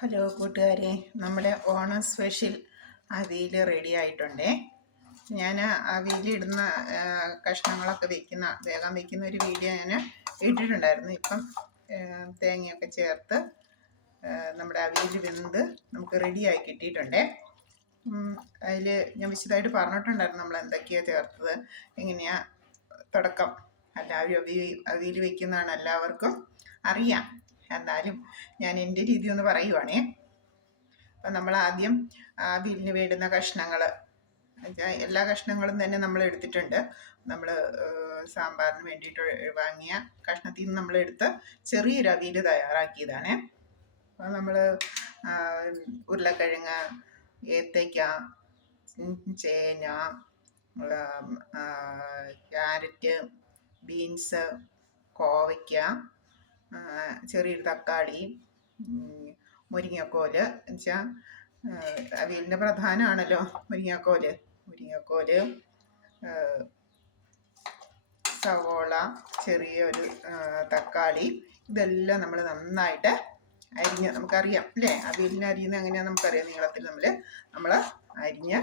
Hello കൂട്ടുകാരെ നമ്മുടെ ഓണ സ്പെഷ്യൽ അവിയൽ റെഡി ആയിട്ടുണ്ടേ. ഞാൻ അവിയലിടുന്ന കഷ്ണങ്ങളൊക്കെ വെക്കുന്ന വേഗം വെക്കുന്ന ഒരു വീഡിയോ ഞാൻ ഇട്ടിട്ടുണ്ടായിരുന്നു. ഇപ്പം തേങ്ങയൊക്കെ ചേർത്ത് നമ്മുടെ അവിയൽ വെന്ത് നമുക്ക് റെഡിയായി കിട്ടിയിട്ടുണ്ടേ. അതിൽ ഞാൻ വിശദമായിട്ട് പറഞ്ഞിട്ടുണ്ടായിരുന്നു നമ്മൾ എന്തൊക്കെയാണ് ചേർത്തത് എങ്ങനെയാണ് തുടക്കം എല്ലാവരും അവി അവിയൽ വെക്കുന്നതാണ് എല്ലാവർക്കും അറിയാം. എന്നാലും ഞാൻ എന്റെ രീതി ഒന്ന് പറയുവാണേ. അപ്പം നമ്മൾ ആദ്യം അവിയലിന് വേണ്ടുന്ന കഷ്ണങ്ങൾ എല്ലാ കഷ്ണങ്ങളും തന്നെ നമ്മൾ എടുത്തിട്ടുണ്ട്. നമ്മൾ സാമ്പാറിന് വേണ്ടിയിട്ട് വാങ്ങിയ കഷ്ണത്തിൽ നിന്ന് നമ്മൾ എടുത്ത് ചെറിയൊരു അവിയിൽ തയ്യാറാക്കിയതാണ്. അപ്പോൾ നമ്മൾ ഉരുളക്കിഴങ്ങ് ഏത്തയ്ക്ക ചേന ക്യാരറ്റ് ബീൻസ് കോവയ്ക്ക ചെറിയൊരു തക്കാളി ഉം, മുരിങ്ങക്കോൽ എന്നുവെച്ചാൽ അവിയലിന്റെ പ്രധാനമാണല്ലോ മുരിങ്ങക്കോൽ. മുരിങ്ങക്കോൽ സവോള ചെറിയൊരു തക്കാളി ഇതെല്ലാം നമ്മൾ നന്നായിട്ട് അരിഞ്ഞ് നമുക്കറിയാം അല്ലേ? അവിയലിന് അരിയുന്ന എങ്ങനെയാണെന്ന് നമുക്കറിയാം. നീളത്തിൽ നമ്മൾ നമ്മൾ അരിഞ്ഞ്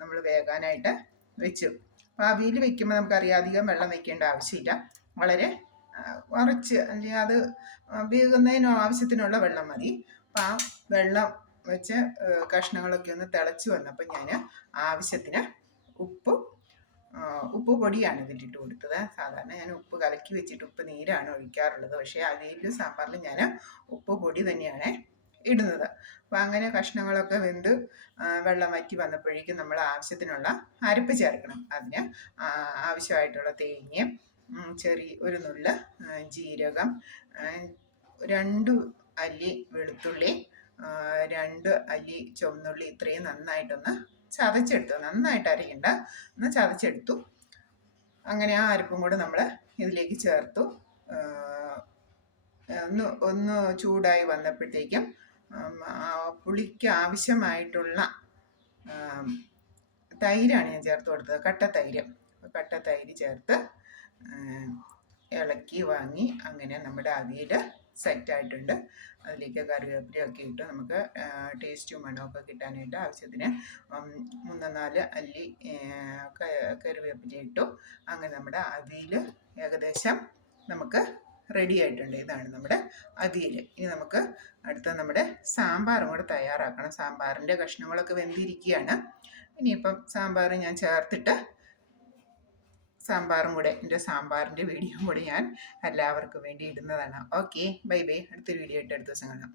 നമ്മൾ വേകാനായിട്ട് വെച്ചു. അപ്പോൾ അവിയൽ വെക്കുമ്പോൾ നമുക്കറിയാം അധികം വെള്ളം വയ്ക്കേണ്ട ആവശ്യമില്ല. വളരെ കുറച്ച് അല്ലെങ്കിൽ അത് വേകുന്നതിന് ആവശ്യത്തിനുള്ള വെള്ളം മതി. അപ്പം ആ വെള്ളം വെച്ച് കഷ്ണങ്ങളൊക്കെ ഒന്ന് തിളച്ച് വന്നപ്പോൾ ഞാൻ ആവശ്യത്തിന് ഉപ്പ് ഉപ്പ് പൊടിയാണ് ഇതിലിട്ട് കൊടുത്തത്. സാധാരണ ഞാൻ ഉപ്പ് കലക്കി വെച്ചിട്ട് ഉപ്പ് നീരാണ് ഒഴിക്കാറുള്ളത്. പക്ഷേ അവിയലിലും സാമ്പാറിൽ ഞാൻ ഉപ്പ് പൊടി തന്നെയാണ് ഇടുന്നത്. അപ്പം അങ്ങനെ കഷ്ണങ്ങളൊക്കെ വെന്ത് വെള്ളം വറ്റി വന്നപ്പോഴേക്കും നമ്മൾ ആവശ്യത്തിനുള്ള അരപ്പ് ചേർക്കണം. അതിന് ആവശ്യമായിട്ടുള്ള തേങ്ങയും ചെറിയ ഒരു നുള്ള ജീരകം രണ്ട് അല്ലി വെളുത്തുള്ളി രണ്ട് അല്ലി ചുവന്നുള്ളി ഇത്രയും നന്നായിട്ടൊന്ന് ചതച്ചെടുത്തു. നന്നായിട്ട് അരയണ്ട ഒന്ന് ചതച്ചെടുത്തു. അങ്ങനെ ആ അരപ്പും കൂടെ നമ്മൾ ഇതിലേക്ക് ചേർത്തു. ഒന്ന് ഒന്ന് ചൂടായി വന്നപ്പോഴത്തേക്കും പുളിക്ക് ആവശ്യമായിട്ടുള്ള തൈരാണ് ഞാൻ ചേർത്ത് കൊടുത്തത്. കട്ട തൈര്. കട്ട തൈര് ചേർത്ത് ഇളക്കി വാങ്ങി അങ്ങനെ നമ്മുടെ അവിയൽ സെറ്റായിട്ടുണ്ട് അതിലേക്ക് കറിവേപ്പിലയൊക്കെ ഇട്ട് നമുക്ക് ടേസ്റ്റും മണമൊക്കെ കിട്ടാനായിട്ട് ആവശ്യത്തിന് മൂന്നോ നാല് അല്ലി കറിവേപ്പില ഇട്ടു. അങ്ങനെ നമ്മുടെ അവിയൽ ഏകദേശം നമുക്ക് റെഡി ആയിട്ടുണ്ട്. ഇതാണ് നമ്മുടെ അവിയൽ ഇനി നമുക്ക് അടുത്ത നമ്മുടെ സാമ്പാറും കൂടെ തയ്യാറാക്കണം. സാമ്പാറിന്റെ കഷ്ണങ്ങളൊക്കെ വെന്തിരിക്കുകയാണ്. ഇനിയിപ്പം സാമ്പാർ ഞാൻ ചേർത്തിട്ട് സാമ്പാറും കൂടെ എന്റെ സാമ്പാറിന്റെ വീഡിയോ കൂടെ ഞാൻ എല്ലാവർക്കും വേണ്ടി ഇടുന്നതാണ്. Okay bye bye. അടുത്തൊരു വീഡിയോ ആയിട്ട് അടുത്ത ദിവസം കാണാം.